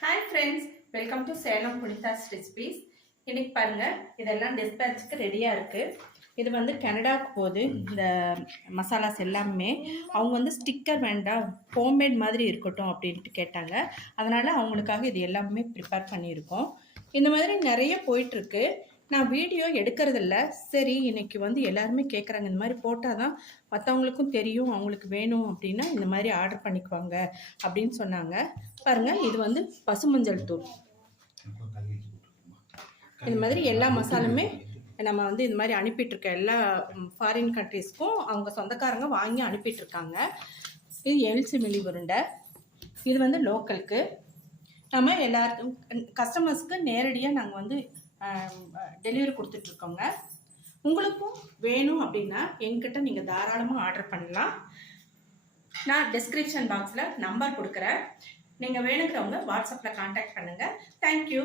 Hi friends welcome to Salem Punitha's recipes இன்னைக்கு பாருங்கள் இதெல்லாம் டிஸ்பேச்சுக்கு ரெடியாக இருக்குது இது வந்து கனடாவுக்கு போகுது. இந்த மசாலாஸ் எல்லாமே. அவங்க வந்து ஸ்டிக்கர் வேண்டாம் ஹோம்மேட் மாதிரி இருக்கட்டும் அப்படின்ட்டு கேட்டாங்க. அதனால் அவங்களுக்காக இது எல்லாமே ப்ரிப்பேர் பண்ணியிருக்கோம். இந்த மாதிரி நிறைய போயிட்டுருக்கு நான் வீடியோ எடுக்கிறதில்ல. சரி இன்றைக்கி வந்து எல்லாருமே கேட்குறாங்க இந்த மாதிரி போட்டால் தான் மற்றவங்களுக்கும் தெரியும் அவங்களுக்கு வேணும் அப்படின்னா இந்த மாதிரி ஆர்டர் பண்ணிக்குவாங்க அப்படின்னு சொன்னாங்க. பாருங்கள் இது வந்து பசுமஞ்சள் தூள். இந்த மாதிரி எல்லா மசாலுமே நம்ம வந்து இந்த மாதிரி அனுப்பிட்டுருக்க எல்லா ஃபாரின் கண்ட்ரீஸ்க்கும் அவங்க சொந்தக்காரங்க வாங்கி அனுப்பிட்டுருக்காங்க. இது எழுச்சி மில்லி உருண்டை. இது வந்து லோக்கலுக்கு நம்ம எல்லாருக்கும் கஸ்டமர்ஸ்க்கு நேரடியாக நாங்கள் வந்து டெலிவரி கொடுத்துட்ருக்கோங்க. உங்களுக்கும் வேணும் அப்படின்னா எங்கிட்ட நீங்கள் தாராளமாக ஆர்டர் பண்ணலாம். நான் டிஸ்கிரிப்ஷன் பாக்ஸில் நம்பர் கொடுக்குறேன். நீங்கள் வேணுங்கிறவங்க வாட்ஸ்அப்பில் காண்டாக்ட் பண்ணுங்கள் தேங்க்யூ